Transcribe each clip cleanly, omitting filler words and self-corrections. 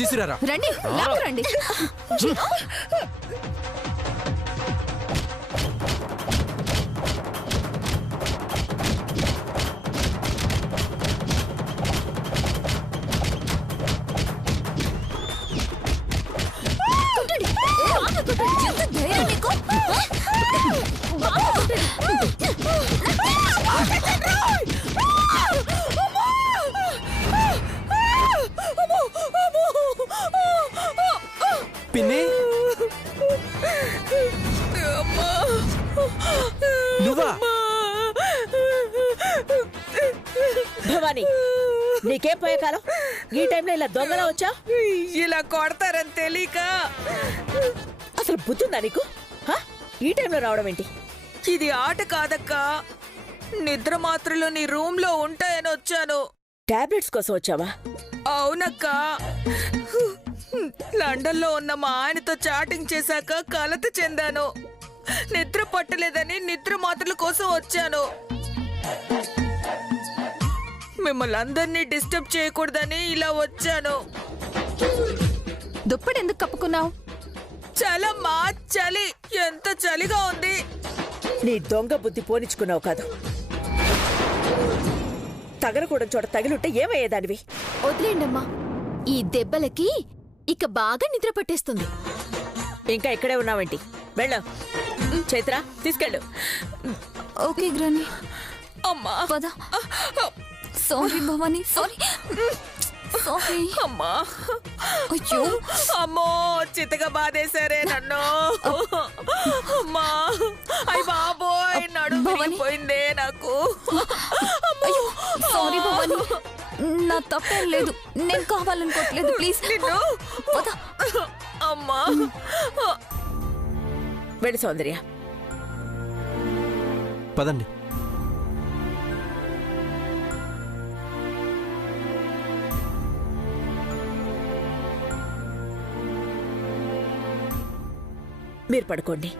తీసుకురారా. రండి రండి. పిన్ని నువ్వా? భవాని నీకేం పోయే కాలం? ఈ టైంలో ఇలా దొంగలా వచ్చా? ఇలా కొడతారని తెలియక. అసలు బుద్ధుందా నీకు? ఈ టైంలో రావడం ఏంటి? ఇది ఆట కాదక్క, నిద్ర మాత్రలు నీ రూమ్ లో ఉంటాయని వచ్చాను. టాబ్లెట్స్ కోసం వచ్చావా? అవునక్క, లండన్ లో ఉన్న మా ఆయనతో చాటింగ్ చేశాక కలత చెందాను. నిద్ర పట్టలేదని నిద్ర మాత్రల కోసం వచ్చాను. మిమ్మల్ని అందరినీ డిస్టర్బ్ చేయకూడదని ఇలా వచ్చాను. దుప్పటి ఎందుకు కప్పుకున్నావు? చలమ్మా, చలి, ఎంత చలిగా ఉంది. నీ దొంగ బుద్ధి పోనిచ్చుకున్నావు కాదు. తగలకూడని చోట తగిలుంటే ఏమయ్యేదానివి? వదిలేండమ్మా, ఈ దెబ్బలకి ఇక బాగా నిద్ర పట్టేస్తుంది. ఇంకా ఇక్కడే ఉన్నావేంటి? వెళ్ళు. చైత్ర తీసుకెళ్ళు. ఓకే గ్రాని. అమ్మా పద. Sorry Bhavani, sorry sorry. అమ్మా, అయ్యో అమ్మో, చితగా బాధేశారే నన్ను. అమ్మా, అయ్య బాబోయ్, నడుము విరిగిపోయిందే నాకు. అయ్యో సారీ భవాని, నా తప్పేం లేదు, నేను కావాలనుకోవట్లేదు, ప్లీజ్. నిన్ను అమ్మా. వెళ్ళు సౌందర్య. పదండి. మీరు పడుకోండి.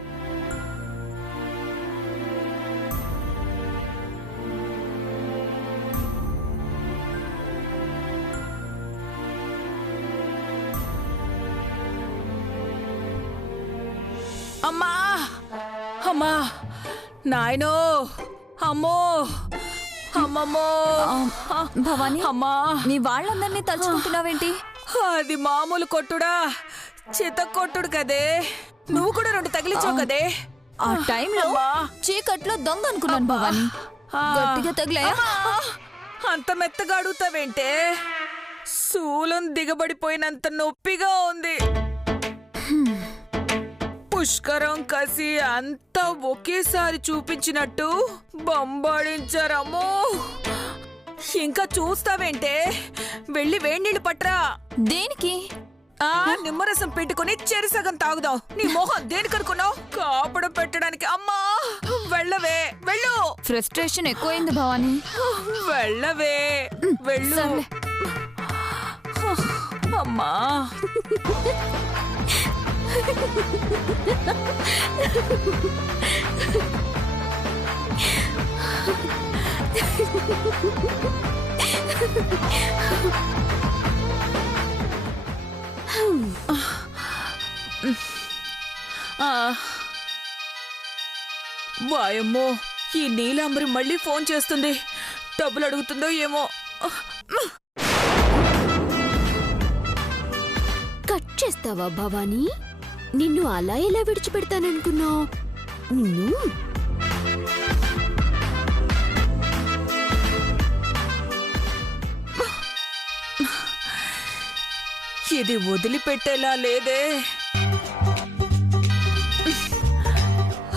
అమ్మా, అమ్మా, నాయనో, అమ్మో, అమ్మమ్మో. భవాని, అమ్మా, నీ వాళ్ళందరినీ తలుచుకుంటున్నావేంటి? అది మామూలు కొట్టుడా, చిత కొట్టుడు కదే. నువ్వు కూడా 2 తగిలించావు కదే. ఆ టైంలో చీకట్లో దొంగ అనుకున్నాను భవాని. గట్టిగా తగిలాయా? అంత మెత్తగా అడుగుతావేంటే? శూలం దిగబడిపోయినంత నొప్పిగా ఉంది. పుష్కరం కసి అంతా ఒకేసారి చూపించినట్టు బొంబాడించారమ్మో. ఇంకా చూస్తావేంటే? వెళ్ళి వేణీళ్ళు పట్రా. దేనికి? నిమ్మరసం పెట్టుకుని చెరిసగం తాగుదాం. నీ మొహం దేనికనుకున్నావు? కాపడం పెట్టడానికి. అమ్మా, వెళ్ళవే, వెళ్ళు. ఫ్రస్ట్రేషన్ ఎక్కువైంది భవాని. వెళ్ళవే, వెళ్ళు. అమ్మా, వాయమ్మో, ఈ నీలాంబరి మళ్ళీ ఫోన్ చేస్తుంది. డబ్బులు అడుగుతుందో ఏమో. కట్ చేస్తావా భవాని? నిన్ను అలా ఎలా విడిచిపెడతాననుకున్నావు? నిన్ను ఇది వదిలిపెట్టేలా లేదే.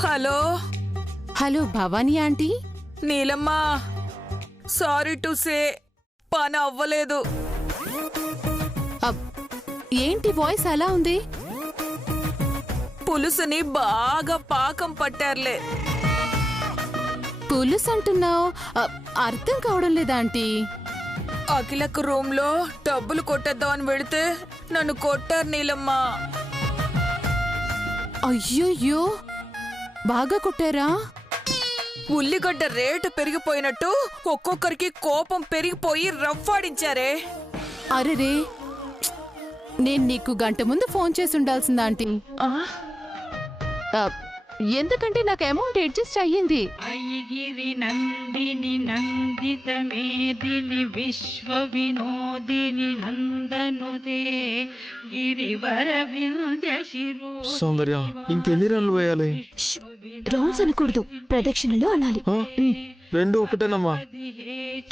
Hello hello Bhavani aunty. నీలమ్మా, సారీ టు సే, పని అవ్వలేదు. ఏంటి వాయిస్ అలా ఉంది? పులుసుని బాగా పాకం పట్టారులే. పులుసు అంటున్నావు, అర్థం కావడం లేదా ఆంటీ? అఖిలకు రూమ్ లో డబ్బులు కొట్టేద్దామని వెళితే నన్ను కొట్టారు నీలమ్మా. అయ్యోయ్యో, బాగా కొట్టారా? ఉల్లిగడ్డ రేటు పెరిగిపోయినట్టు ఒక్కొక్కరికి కోపం పెరిగిపోయి రఫ్ఫాడించారే. అరెరే, నేను నీకు గంట ముందు ఫోన్ చేసి ఉండాల్సింది ఆంటీ. ఎందుకంటే నాకు అమౌంట్ అడ్జస్ట్ అయ్యింది. ఐగిరి నందిని నందిత మేదిని విశ్వ వినోదిని నందనుదే గిరివర వింధ్య శిరో. సౌందర్య ఇంకెన్ని రన్లు వేయాలి? రౌండ్స్ అనకూడదు, ప్రదక్షిణలు అనాలి. 2 ఒకటేనమ్మా.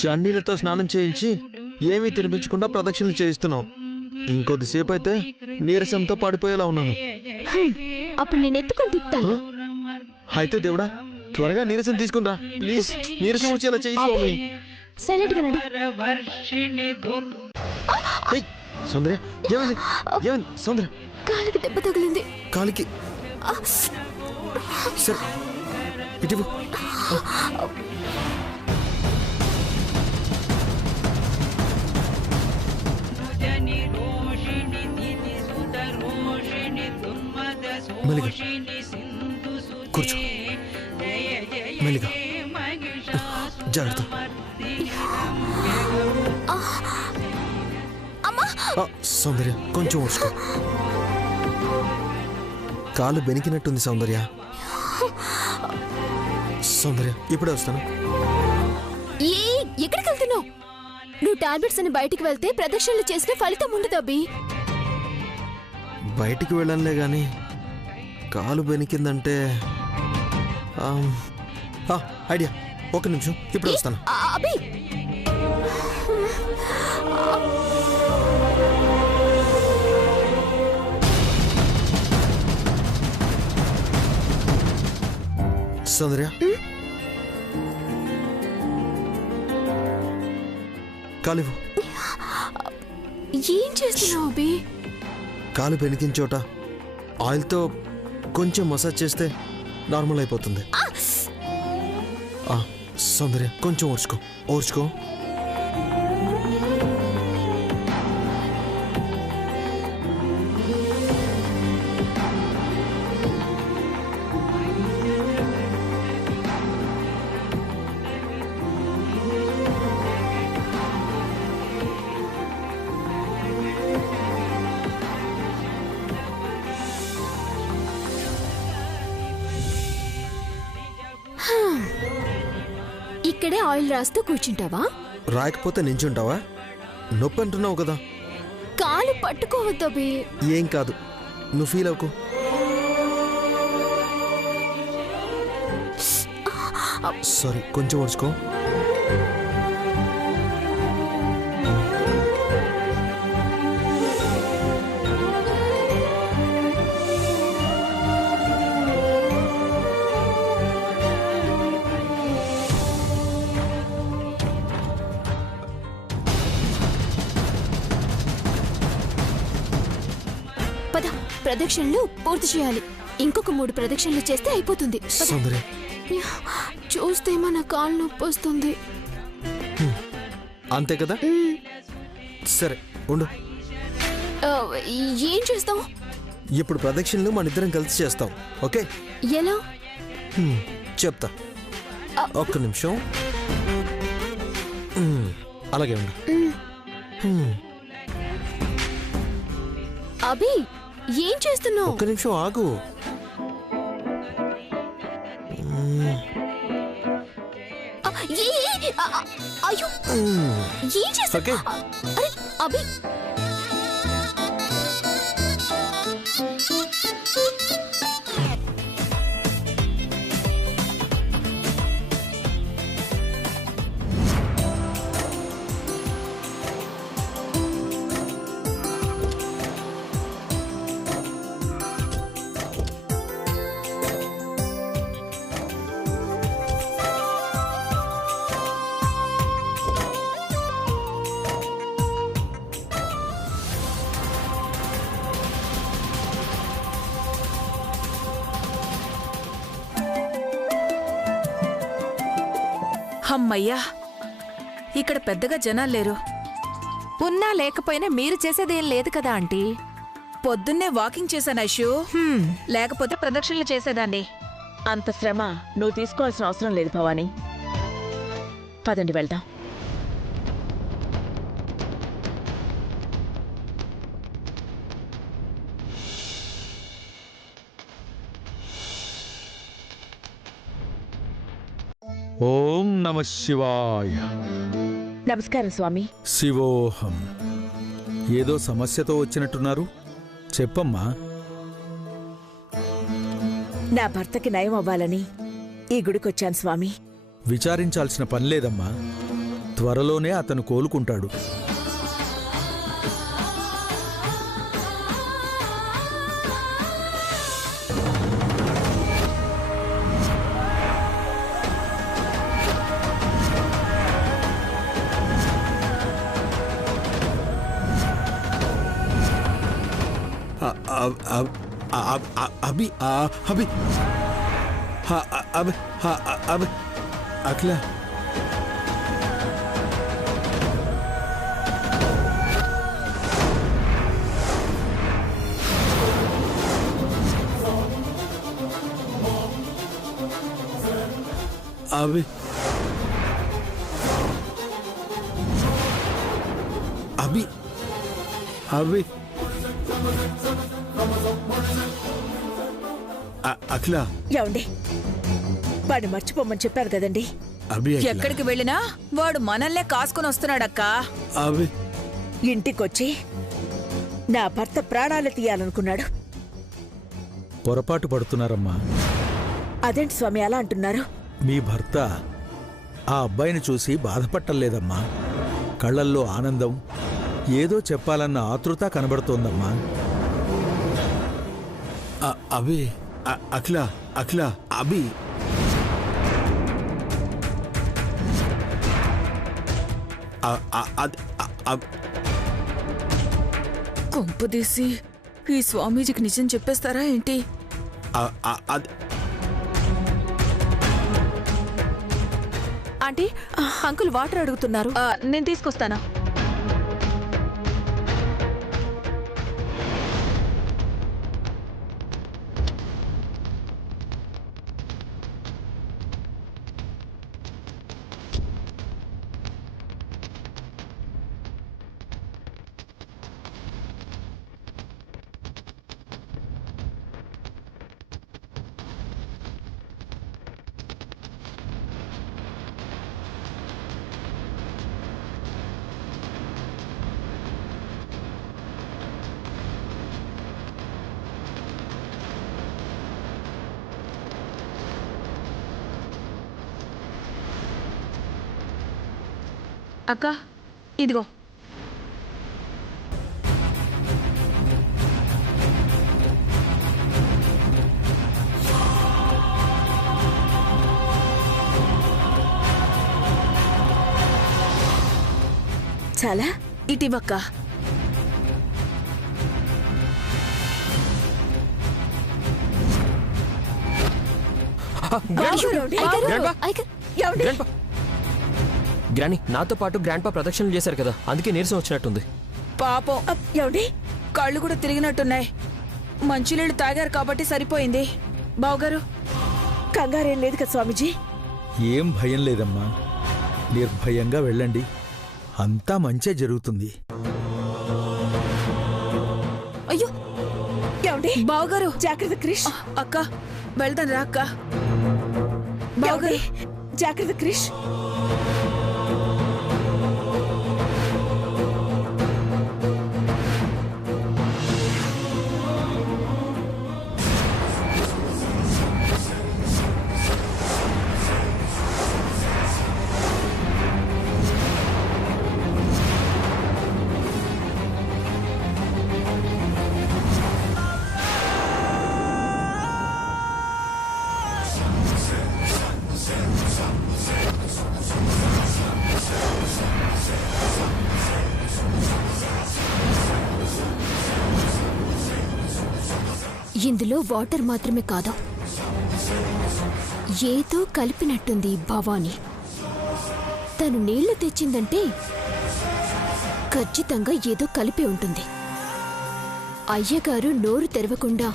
చన్నీళ్ళతో స్నానం చేయించి ఏమీ తినిపించకుండా ప్రదక్షిణలు చేయిస్తున్నావు. ఇంకొద్దిసేపు అయితే నీరసంతో పడిపోయేలా ఉన్నాను. అప్పుడు నేను ఎత్తుకొని తిప్పుతాను. అయితే దేవుడా త్వరగా నీరసం తీసుకుందా ప్లీజ్. నీరసం వచ్చేలా చేయి. సైలెంట్ గా రండి. సౌందర్య ఏమైంది? ఏమైంది సౌందర్య? కాలికి దెబ్బ తగిలింది. కాలికి సరే ఇటు. మెల్లిగా కూర్చో. మెల్లిగా జాగ్రత్త. సౌందర్య కొంచెం ఊర్చుకో. కాలు బెనికినట్టుంది సౌందర్య. సౌందర్య ఇప్పుడే వస్తాను. ఎక్కడికి వెళ్తున్నావు? నువ్వు టాబ్లెట్స్ అని బయటికి వెళ్తే ప్రదక్షిణలు చేసిన ఫలితం ఉండదు అబ్బి. బయటికి వెళ్ళనులే గాని కాలు బెనికిందంటే ఐడియా. 1 నిమిషం ఇప్పుడు వస్తాను. అబ్బి సౌందర్య కాలివ్వు. ఏం చేస్తున్నావు అబ్బి? కాలు బెనికిన చోట ఆయిల్తో కొంచెం మసాజ్ చేస్తే నార్మల్ అయిపోతుంది. సౌందర్య కొంచెం ఓర్చుకో. ఇక్కడే ఆయిల్ రాస్తూ కూర్చుంటావా? రాయకపోతే నించుంటావా? నొప్పి అంటున్నావు కదా. కాలు పట్టుకోవద్దు అబ్బి. ఏం కాదు, నువ్వు ఫీల్ అవ్వకు. సారీ కొంచెం ఓర్చుకో. పద, ప్రదక్షిణలు పూర్తి చేయాలి. ఇంకొక 3 ప్రదక్షిణలు చేస్తే అయిపోతుంది. సౌందర్య చూస్తే మన కాళ్ళు నొప్పి వస్తుంది. అంతే కదా. సరే ఉండు. ఏం చేస్తాం? ఇప్పుడు ప్రదక్షిణలు మన ఇద్దరం కలిసి చేస్తాం. ఓకే? ఎలా? చెప్తా. 1 నిమిషం. అలాగే ఉండు. అభి ఏం చేస్తున్నావు? 1 నిమిషం ఆగు. అయ్యో ఏం చేస్తా? ఓకే. అరే అభి అమ్మయ్యా, ఇక్కడ పెద్దగా జనాలు లేరు. ఉన్నా లేకపోయినా మీరు చేసేదేం లేదు కదా ఆంటీ. పొద్దున్నే వాకింగ్ చేశాను ఐషు. లేకపోతే ప్రదక్షిణలు చేసేదాన్ని. అంత శ్రమ నువ్వు తీసుకోవాల్సిన అవసరం లేదు భవానీ. పదండి వెళ్దాం. ఓం నమ శివాయ. నమస్కారం స్వామి. శివోహం. ఏదో సమస్యతో వచ్చినట్టున్నారు, చెప్పమ్మా. నా భర్తకి నయం అవ్వాలని ఈ గుడికొచ్చాను స్వామి. విచారించాల్సిన పనిలేదమ్మా, త్వరలోనే అతను కోలుకుంటాడు. अभी अभी हाँ अब अगला अभी अभी अभी అఖిల, ఏమండి, వాడిని మర్చిపోమని చెప్పారు కదండి. ఎక్కడికి వెళ్ళినా వాడు మనల్నే కాసుకొని వస్తున్నాడక్కా. ఇంటికొచ్చి నా భర్త ప్రాణాలు తీయాలనుకున్నాడు. పొరపాటు పడుతున్నారమ్మా. అదేంటి స్వామి అలా అంటున్నారు? మీ భర్త ఆ అబ్బాయిని చూసి బాధపట్టలేదమ్మా. కళ్ళల్లో ఆనందం, ఏదో చెప్పాలన్న ఆతృత కనబడుతోందమ్మా. అవి అఖిల అఖిల అభి కొంపదీసి ఈ స్వామీజీకి నిజం చెప్పేస్తారా ఏంటి? ఆంటీ, అంకుల్ వాటర్ అడుగుతున్నారు. నేను తీసుకొస్తానా? అక్క, ఇదిగో. చాలా ఇటివక్క. గ్రాని, నాతో పాటు గ్రాండ్ పా ప్రదక్షిణలు చేశారు కదా, అందుకే నీరసం వచ్చినట్టుంది. పాపం, ఏమండి, కళ్ళు కూడా తిరిగినట్టున్నాయి. మంచినీళ్ళు తాగారు కాబట్టి సరిపోయింది. బావగారు, కంగారేం లేదు కదా స్వామీజీ? ఏం భయం లేదమ్మా, నిర్భయంగా వెళ్ళండి, అంతా మంచే జరుగుతుంది. అయ్యో, ఏమండి, బావగారు జాగ్రత్త క్రిష్. అక్క, వెళ్దాం రా అక్క. బావగారు, జాగ్రత్త క్రిష్. ఇందులో వాటర్ మాత్రమే కాదు, ఏదో కలిపినట్టుంది భవానీ. తను నీళ్లు తెచ్చిందంటే ఖచ్చితంగా ఏదో కలిపి ఉంటుంది. అయ్యగారు నోరు తెరవకుండా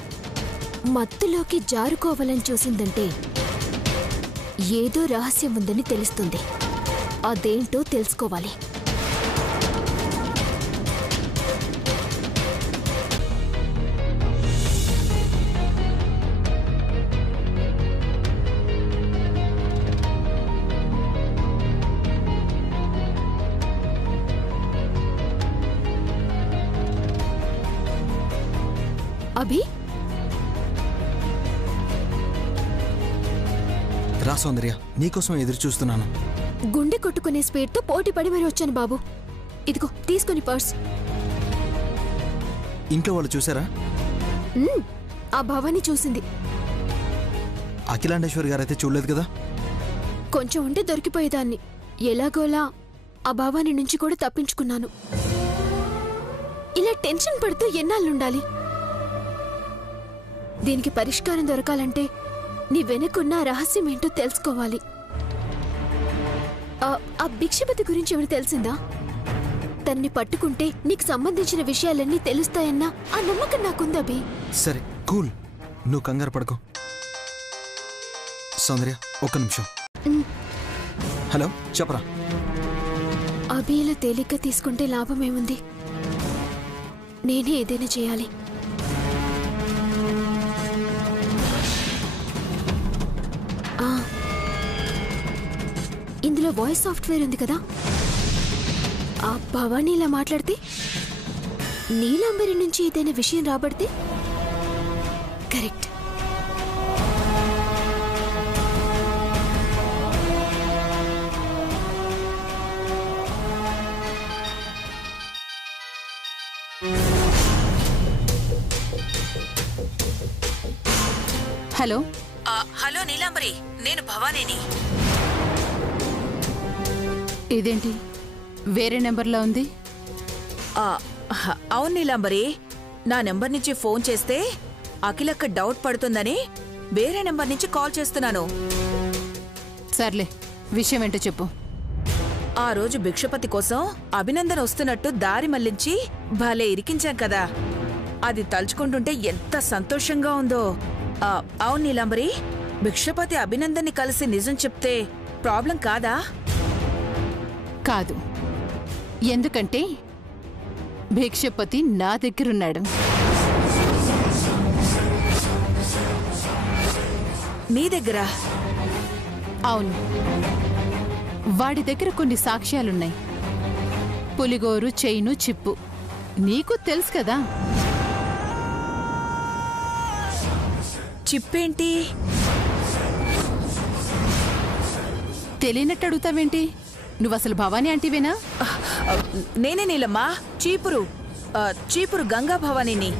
మత్తులోకి జారుకోవాలని చూసిందంటే ఏదో రహస్యం ఉందని తెలుస్తుంది. అదేంటో తెలుసుకోవాలి. అభి రా సౌందర్య, నీకోసం ఎదురు చూస్తున్నాను. గుండె కొట్టుకునే స్పీడ్తో పోటీ పడి మరి వచ్చాను బాబు. ఇదిగో తీసుకుని పర్స్. ఇంట్లో వాళ్ళు చూసారా? ఆ భవాని చూసింది. అఖిలాండేశ్వరి గారైతే చూడలేదు కదా? కొంచెం ఉంటే దొరికిపోయేదాన్ని. ఎలాగోలా ఆ భవాని నుంచి కూడా తప్పించుకున్నాను. ఇలా టెన్షన్ పడుతూ ఎన్నాళ్ళుండాలి? దీనికి పరిష్కారం దొరకాలంటే నీ వెనుకున్న రహస్యం ఏంటో తెలుసుకోవాలి. ఆ భిక్షపతి గురించి ఎవరు తెలిసిందా? తన్ని పట్టుకుంటే నీకు సంబంధించిన విషయాలన్నీ తెలుస్తాయన్న ఆ నమ్మకం నాకుందబి. సరే కూల్, నువ్వు కంగారు పడుకో. సౌందర్య ఒక్క నిమిషం. హలో, చెప్పరా. అభి ఇలా తేలిగ్గా తీసుకుంటే లాభమేముంది? నేనే ఏదైనా చేయాలి. ఇందులో వాయిస్ సాఫ్ట్వేర్ ఉంది కదా. ఆ భవానీ ఇలా మాట్లాడితే, నీలాంబరి నుంచి ఏదైనా విషయం రాబడితే కరెక్ట్. హలో హలో నీలాంబరి, నేను భవానీని. ఇదేంటి వేరే నెంబర్లో ఉంది? అవును నీలాంబరి, నా నెంబర్ నుంచి ఫోన్ చేస్తే అఖిలక్క డౌట్ పడుతుందని వేరే నెంబర్ నుంచి కాల్ చేస్తున్నాను. సర్లే, విషయం ఏంటో చెప్పు. ఆ రోజు భిక్షపతి కోసం అభినందన వస్తున్నట్టు దారి మళ్లించి భలే ఇరికించాం కదా. అది తలుచుకుంటుంటే ఎంత సంతోషంగా ఉందో. అవును నీలాంబరి, భిక్షపతి అభినందన్ని కలిసి నిజం చెప్తే ప్రాబ్లం కాదా? కాదు, ఎందుకంటే భిక్షపతి నా దగ్గరున్నాడు. నీ దగ్గర? అవును, వాడి దగ్గర కొన్ని సాక్ష్యాలున్నాయి. పులిగోరు, చైను, చిప్పు. నీకు తెలుసు కదా. చిప్పేంటి? తెలియనట్టు అడుగుతావేంటి? నువ్వసలు భవానీ అంటివేనా? నేనే నీలమ్మా, చీపురు గంగా భవానీని.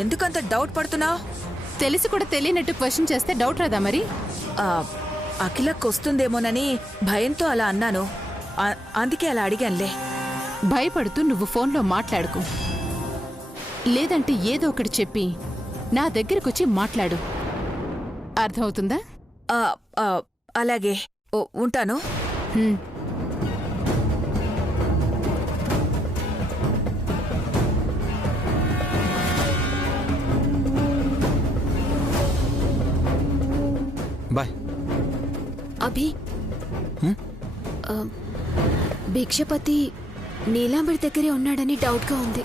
ఎందుకంత డౌట్ పడుతున్నావు? తెలిసి కూడా తెలియనట్టు క్వశ్చన్ చేస్తే డౌట్ రాదా మరి? అఖిలకు వస్తుందేమోనని భయంతో అలా అన్నాను. అందుకే అలా అడిగానులే. భయపడుతూ నువ్వు ఫోన్లో మాట్లాడుకో. లేదంటే ఏదో ఒకటి చెప్పి నా దగ్గరకొచ్చి మాట్లాడు. అర్థమవుతుందా? అలాగే, ఉంటాను. బాయ్. అభి, భిక్షపతి నీలాంబరి దగ్గరే ఉన్నాడని డౌట్గా ఉంది.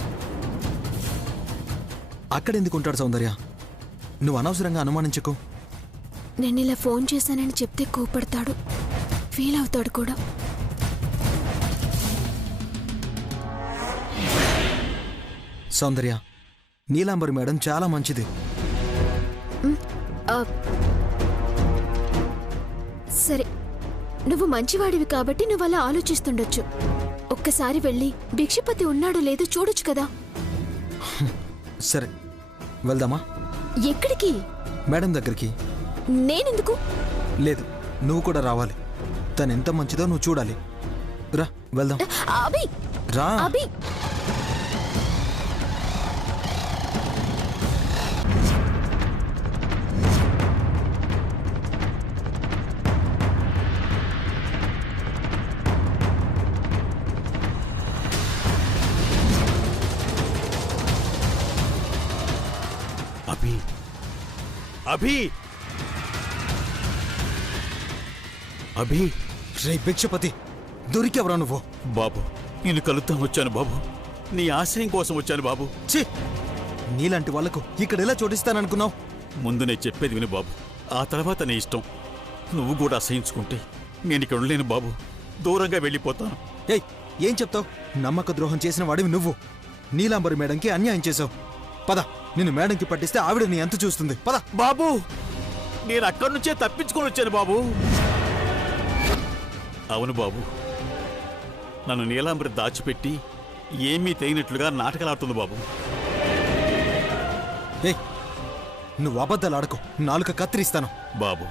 అక్కడెందుకు ఉంటాడు సౌందర్య? నువ్వు అనవసరంగా అనుమానించకు. నేను ఇలా ఫోన్ చేశానని చెప్తే కోపడతాడు, ఫీల్ అవుతాడు కూడా. సౌందర్య, నీలాంబరి మేడం చాలా మంచిది. సరే, నువ్వు మంచివాడివి కాబట్టి నువ్వు అలా ఆలోచిస్తుండొచ్చు. ఒక్కసారి వెళ్ళి భిక్షపతి ఉన్నాడో లేదో చూడొచ్చు కదా. సరే, వెళ్దామా? ఎక్కడికి? మేడం దగ్గరికి. నేనెందుకు? లేదు, నువ్వు కూడా రావాలి. తను ఎంత మంచిదో నువ్వు చూడాలి. రా, వెళ్దాం. అభి, రా. అభి. అభి, అభి, అభి. రే భిక్షపతి, దొరికెవరా నువ్వు? బాబు, నేను కలుద్దాం వచ్చాను బాబు. నీ ఆశయం కోసం వచ్చాను బాబు. ఛీ, నీలాంటి వాళ్లకు ఇక్కడ ఎలా చోటిస్తాననుకున్నావు? ముందు నేను చెప్పేది విను బాబు, ఆ తర్వాత నీ ఇష్టం. నువ్వు కూడా అసహించుకుంటే నేను ఇక్కడ ఉండలేను బాబు, దూరంగా వెళ్ళిపోతాను. ఏయ్, ఏం చెప్తావు? నమ్మక ద్రోహం చేసిన వాడివి నువ్వు. నీలాంబరి మేడంకి అన్యాయం చేశావు. పద. నిన్ను మేడంకి పట్టిస్తే ఆవిడ నీ ఎంత చూస్తుంది పద. బాబు నేను అక్కడి నుంచే తప్పించుకొని వచ్చాను బాబు. అవును బాబు, నన్ను నీలాంబరి దాచిపెట్టి ఏమీ తెగినట్లుగా నాటకాలాడుతుంది బాబు. ఏ నువ్వు అబద్ధాలు ఆడకు, నాలుక కత్తిరిస్తాను. బాబు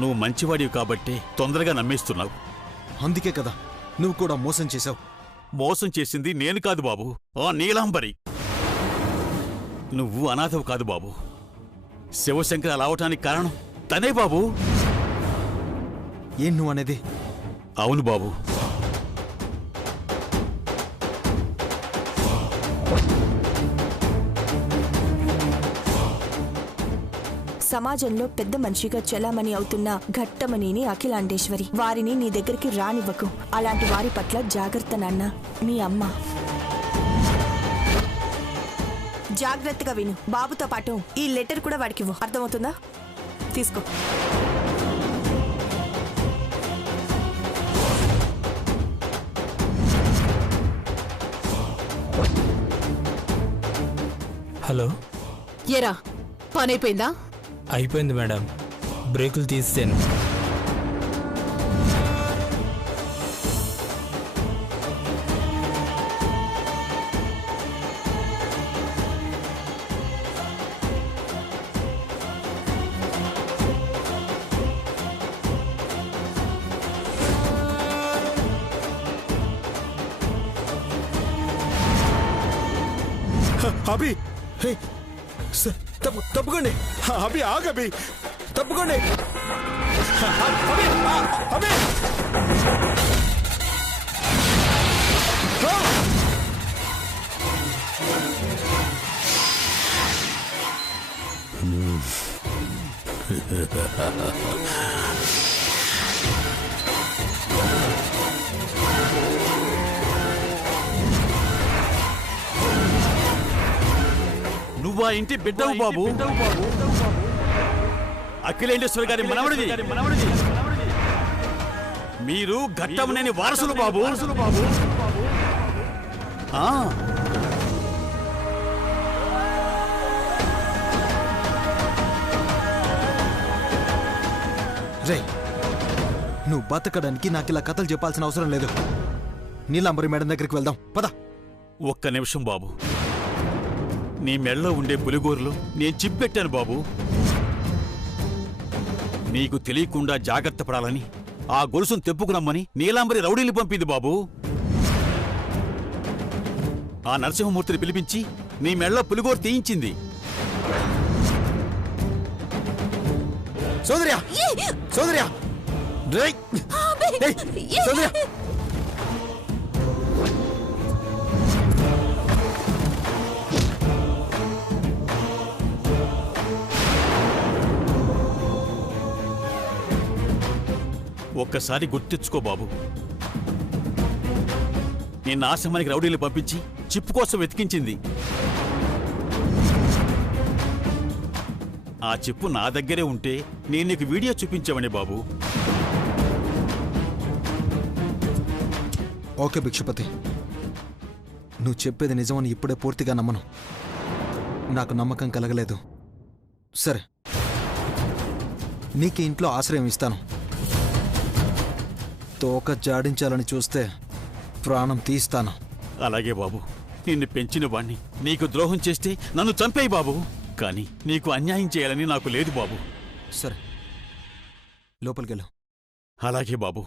నువ్వు మంచివాడివి కాబట్టి తొందరగా నమ్మేస్తున్నావు. అందుకే కదా నువ్వు కూడా మోసం చేశావు. మోసం చేసింది నేను కాదు బాబు, ఆ నీలాంబరి. నువ్వు అనాథవు కాదు బాబు. శివశంకర్ అలా అవటానికి కారణం తనే బాబు. ఏం నువ్వు అనేది? అవును బాబు. సమాజంలో పెద్ద మనిషిగా చెలామణి అవుతున్న ఘట్టమణిని అఖిలాండేశ్వరి. వారిని నీ దగ్గరికి రానివ్వకు. అలాంటి వారి పట్ల జాగ్రత్త నాన్న. మీ అమ్మ. జాగ్రత్తగా విను. బాబుతో పాటు ఈ లెటర్ కూడా వాడికి ఇవ్వు. అర్థమవుతుందా? తీసుకో. హలో. ఏరా పని అయిపోయిందా? అయిపోయింది మేడం, బ్రేకులు తీస్తాను. అభి తప్పుకోండి. అభి ఆగభి, తప్పుకోండి. అభి నువ్వు ఆ ఇంటి బిడ్డవు బాబు. అఖిలేంద్రేశ్వరి గారి మనవడిది. మీరు ఘట్టమనేని వారసులు బాబు. రే నువ్వు బతకడానికి నాకు ఇలా కథలు చెప్పాల్సిన అవసరం లేదు. నీలాంబరి మేడం దగ్గరికి వెళ్దాం పద. ఒక్క నిమిషం బాబు. నీ మెడలో ఉండే పులిగోరులో నేను చిప్పెట్టాను బాబు. నీకు తెలియకుండా జాగ్రత్త పడాలని ఆ గొలుసును తెప్పుకురమ్మని నీలాంబరి రౌడీలు పంపింది బాబు. ఆ నరసింహమూర్తిని పిలిపించి నీ మెడలో పులిగోరు తీయించింది. సోదర్యా, సోదర్యా, సోదర్యా. ఒక్కసారి గుర్తించుకో బాబు. నిన్న ఆశ్రమానికి రౌడీలు పంపించి చిప్పు కోసం వెతికించింది. ఆ చిప్పు నా దగ్గరే ఉంటే నేను నీకు వీడియో చూపించావని బాబు. ఓకే భిక్షపతి, నువ్వు చెప్పేది నిజమని ఇప్పుడే పూర్తిగా నమ్మను. నాకు నమ్మకం కలగలేదు. సరే, నీకు ఇంట్లో ఆశ్రయం ఇస్తాను. తోక జాడించాలని చూస్తే ప్రాణం తీస్తాను. అలాగే బాబు. నిన్ను పెంచిన వాణ్ణి నీకు ద్రోహం చేస్తే నన్ను చంపేయి బాబు. కానీ నీకు అన్యాయం చేయాలని నాకు లేదు బాబు. సరే, లోపలికెళ్ళు. అలాగే బాబు.